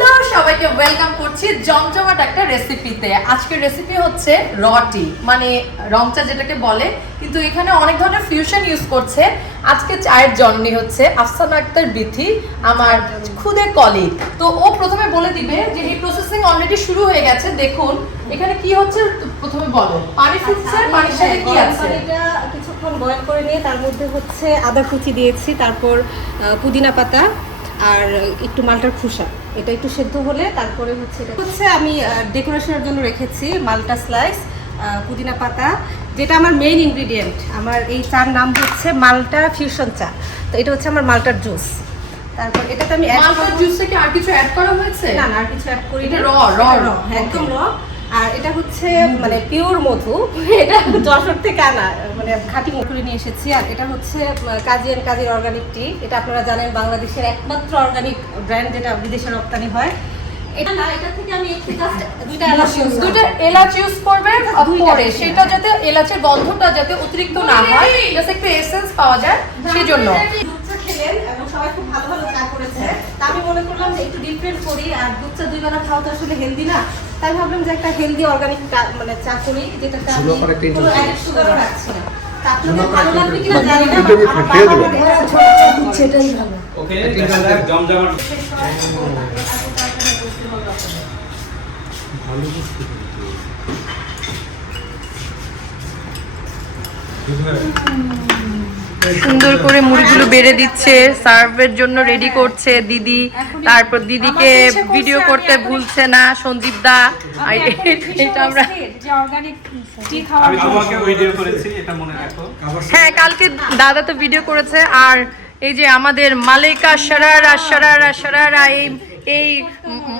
Hello সবাইকে welcome করছি জমজমাট একটা রেসিপিতে। আজকের রেসিপি হচ্ছে রটি, মানে রং চা যেটাকে বলে, কিন্তু এখানে অনেক ধরনের ফিউশন ইউজ করছে। আজকে চায়ের জন্মই হচ্ছে আফসানা আক্তার বিথি, আমার খুদে কলিগ। তো ও প্রথমে বলে দিবে যে এই প্রসেসিং অলরেডি শুরু হয়ে গেছে। দেখুন এখানে কি হচ্ছে, প্রথমে বলো। পানি ফুটছে, পানির সাথে কি আছে? পানিটা কিছুক্ষণ বয়েল করে নিয়ে তার মধ্যে হচ্ছে আদা কুচি দিয়েছি, তারপর পুদিনা পাতা আর একটু মালটার খোসা। এটা একটু সেদ্ধ হলে তারপরে হচ্ছে আমি ডেকোরেশনের জন্য রেখেছি মালটা স্লাইস, পুদিনা পাতা, যেটা আমার মেইন ইনগ্রিডিয়েন্ট। আমার এই চার নাম হচ্ছে মালটা ফিউশন চা। তো এটা হচ্ছে আমার মালটার জুস। তারপর এটাতে আমি মালটার জুসে কি আর কিছু অ্যাড করা হয়েছে? না, আর কিছু অ্যাড করি না। র একদম র। আর এটা হচ্ছে মানে পিওর মধু, এটা যশোর থেকে আনা, মানে খাঁটি মধু নিয়ে এসেছি। আর এটা হচ্ছে কাজীর অর্গানিক টি। এটা আপনারা জানেন বাংলাদেশের একমাত্র অর্গানিক ব্র্যান্ড যেটা বিদেশে রপ্তানি হয়। এটা না, এটা থেকে আমি একটু জাস্ট দুইটা এলাচ ইউজ করবে পরে, সেটা যাতে এলাচের গন্ধটা যাতে অতিরিক্ত না হয়, জাস্ট একটু এসেন্স পাওয়া যায় সেজন্য। খেলেন এবং সবাই খুব ভালো ভালো চা করেছে। তা আমি মনে করলাম যে একটু ডিফারেন্ট করি, আর দুধ চা দুই বেলা খাওয়া তো আসলে হেলদি না। তাই ভাবলাম যে একটা হেলদি অর্গানিক মানে চা করি, যেটাতে আমি কোনো অ্যাডেড সুগারও রাখছি না। তা আপনাদের ভালো লাগবে কিনা জানি না, সেটাই ভালো। ওকে, জমজমাট সুন্দর করে মুড়িগুলো বেড়ে দিচ্ছে, সার্ভের জন্য রেডি করছে দিদি। তারপর দিদিকে ভিডিও করতে ভুলছে না সঞ্জীব দা। এটা আমরা আমি তোমাকে ভিডিও করেছি, এটা মনে রাখো। হ্যাঁ, কালকে দাদা তো ভিডিও করেছে। আর এই যে আমাদের মালেকা সারারা এই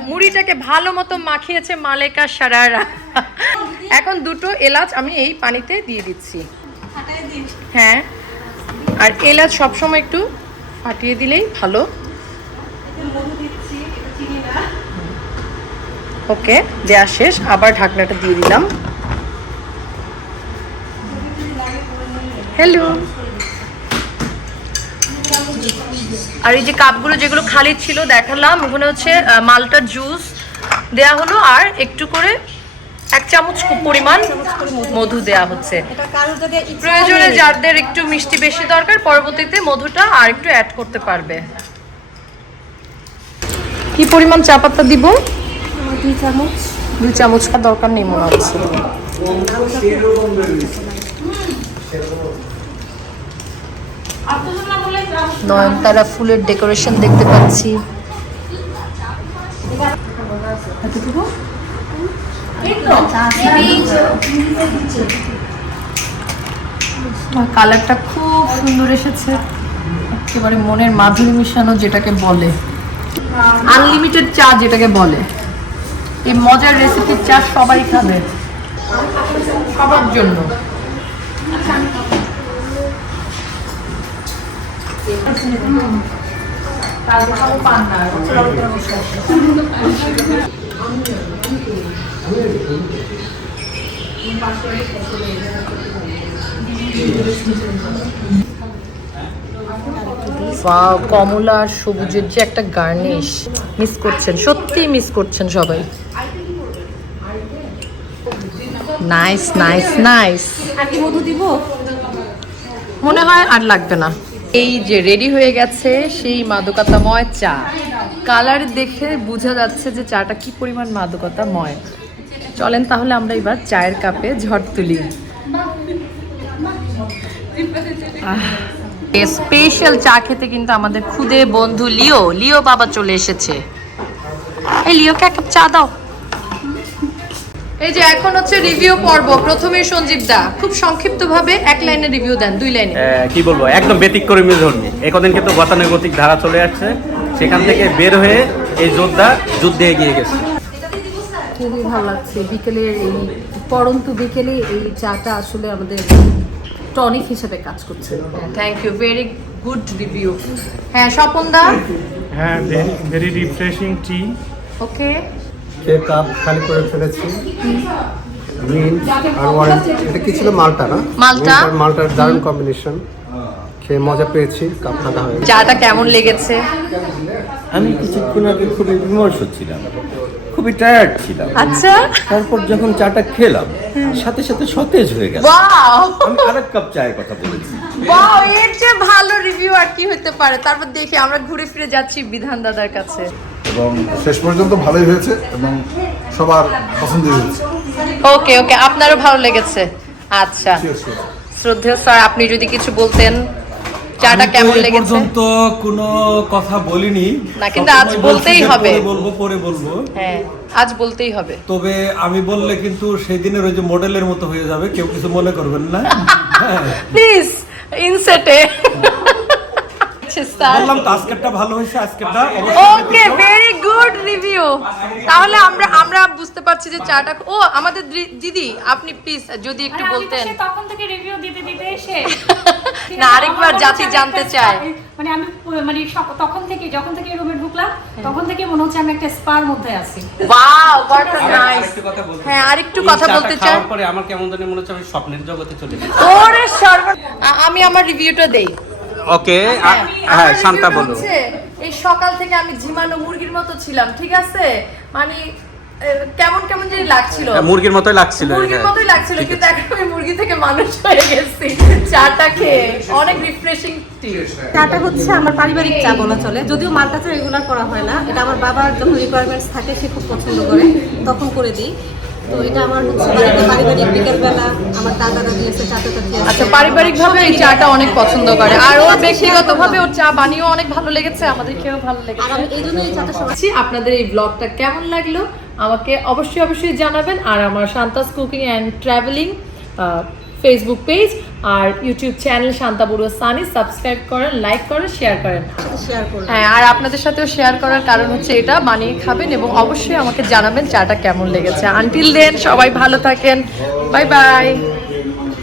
মুড়িটাকে ভালো মতো মাখিয়েছে মালেকা সারারা। এখন দুটো এলাচ আমি এই পানিতে দিয়ে দিচ্ছি। হ্যাঁ, আর এলাচ সবসময় একটু ফাটিয়ে দিলেই ভালো। ওকে, দেয়া শেষ। আবার ঢাকনাটা দিয়ে দিলাম। হ্যালো। আর এই যে কাপগুলো যেগুলো খালি ছিল দেখালাম, ওখানে হচ্ছে মালটার জুস দেয়া হলো, আর একটু করে 1 চামচ পরিমাণ মধু দেয়া হচ্ছে। প্রয়োজনে যাদের একটু মিষ্টি বেশি দরকার, পরবর্তীতে মধুটা আর একটু অ্যাড করতে পারবে। কি পরিমাণ চা পাতা দিব? 2 চামচ। 2 চামচ দরকার নেই মনে হচ্ছে। নয়নতারা ফুলের ডেকোরেশন দেখতে পাচ্ছি। কালারটা খুব সুন্দর এসেছে, একেবারে মনের মাধুরী মিশানো যেটাকে বলে, আনলিমিটেড চা যেটাকে বলে। এই মজার রেসিপির চা সবাই খাবে, সবার জন্য। কমলা আর সবুজের যে একটা গার্নিশ, মিস করছেন, সত্যি মিস করছেন সবাই। Nice nice nice. আর কি মধু দিব? মনে হয় আর লাগবে না। এই যে রেডি হয়ে গেছে সেই মাদকতাময় চা। কালার দেখে বোঝা যাচ্ছে যে চাটা কি পরিমাণ মাদকতাময়। চলেন তাহলে আমরা এবার চায়ের কাপে ঝড় তুলি। স্পেশাল চা খেতে কিন্তু আমাদের খুদে বন্ধু লিও বাবা চলে এসেছে। এই লিওকে এক কাপ চা দাও। এই যে এখন হচ্ছে রিভিউ পর্ব। প্রথমে সঞ্জীব দা খুব সংক্ষিপ্তভাবে 1 লাইনে রিভিউ দেন, 2 লাইনে। কি বলবো, একদম ব্যতিক্রমী ধর্মী। একদিন কিন্তু গতানুগতিক ধারা চলে আসছে, সেখান থেকে বের হয়ে এই যোদ্ধা যুদ্ধে এগিয়ে গেছে। খুবই ভালো লাগছে বিকেলের এই পরন্তু বিকেলে এই চাটা আসলে আমাদের টনিক হিসেবে কাজ করছে। Thank you, very good review. হ্যাঁ স্বপন দা। হ্যাঁ, very refreshing tea. Okay, cup খালি করে ফেলেছি। মিন্ট আর অরেঞ্জ, এটা কি ছিল? মালটা না? মালটা। মালটার দারুণ কম্বিনেশন। খেয়ে মজা পেয়েছি, কাপ ঠান্ডা হয়ে গেছে। চাটা কেমন লেগেছে? আমি কিছুক্ষণ আগে খুবই বিমর্ষ ছিলাম, খুবই টায়ার্ড ছিলাম। আচ্ছা, তারপর যখন চাটা খেলাম সাথে সাথে সতেজ হয়ে গেল। ওয়াও আমি আরেক কাপ চায়ের কথা বলেছি। ওয়াও, এর চেয়ে ভালো রিভিউ আর কি হতে পারে। তারপর দেখি আমরা ঘুরে ফিরে যাচ্ছি বিধান দাদার কাছে। এবং শেষ পর্যন্ত ভালোই হয়েছে এবং সবার পছন্দের হয়েছে। ওকে ওকে, আপনারও ভালো লেগেছে। আচ্ছা, শ্রদ্ধেয় স্যার, আপনি যদি কিছু বলতেন, চাটা কেমন লেগেছে? পর্যন্ত কোনো কথা বলিনি না, কিন্তু আজ সবসময় বলতেই বলছি যে হবে। পরে বলবো। হ্যাঁ, আজ বলতেই হবে। তবে আমি বললে কিন্তু সেই দিনের ওই যে মডেলের মতো হয়ে যাবে, কেউ কিছু মনে করবেন না। প্লিজ ইনসেটে স্যার। বললাম তো আজকেরটা ভালো হয়েছে, আজকেরটা ওকে, ভেরি গুড রিভিউ। তাহলে আমরা বুঝতে পারছি যে চাটা, ও আমাদের দিদি, আপনি প্লিজ যদি একটু বলতেন। তখন থেকে রিভিউ দিতে দিতে এসে না, আরেকবার জাতি জানতে চায়। মানে আমি মানে তখন থেকে যখন থেকে রুমে ঢুকলাম তখন থেকে মনে হচ্ছে আমি একটা স্পার মধ্যে আছি। Wow, what a nice. আরেকটু কথা বলতে হ্যাঁ, আরেকটু এই কথা চাটা বলতে চাই। খাওয়ার পরে আমার কেমন জানি মনে হচ্ছে আমি স্বপ্নের জগতে চলে গেছি। ওরে আমি আমার রিভিউটা দেই। ওকে, হ্যাঁ শান্তা বলো। এই সকাল থেকে আমি ঝিমানো মুরগির মতো ছিলাম, ঠিক আছে? মানে কেমন কেমন জানি লাগছিল, মুরগির মতোই লাগছিল। মুরগির মতোই লাগছিল, কিন্তু এখন আমি মুরগি থেকে মানুষ হয়ে গেছি চাটা খেয়ে। অনেক রিফ্রেশিং টি। চাটা হচ্ছে আমার পারিবারিক চা বলা চলে, যদিও মালটা চা রেগুলার করা হয় না। এটা আমার বাবার যখন রিকোয়ারমেন্টস থাকে, সে খুব পছন্দ করে, তখন করে দিই। তো এটা আমার হচ্ছে বাড়িতে পারিবারিক বিকেলবেলা আমার দাদা দাদি এসে চাটা খেয়ে। আচ্ছা, পারিবারিকভাবে এই চাটা অনেক পছন্দ করে, আর ওর ব্যক্তিগতভাবে ওর চা বানিয়েও অনেক ভালো লেগেছে, আমাদেরকেও ভালো আর লেগেছে। আমি এই জন্য এই চাটা সবাই আপনাদের এই ব্লগটা কেমন লাগলো আমাকে অবশ্যই জানাবেন। আর আমার Shanta's cooking and travelling Facebook page আর YouTube channel Shanta Barua Sunny subscribe করেন, লাইক করেন, শেয়ার করেন। শেয়ার করব। হ্যাঁ, আর আপনাদের সাথেও শেয়ার করার কারণ হচ্ছে এটা বানিয়ে খাবেন এবং অবশ্যই আমাকে জানাবেন চাটা কেমন লেগেছে। আনটিল দেন, সবাই ভালো থাকেন। Bye bye.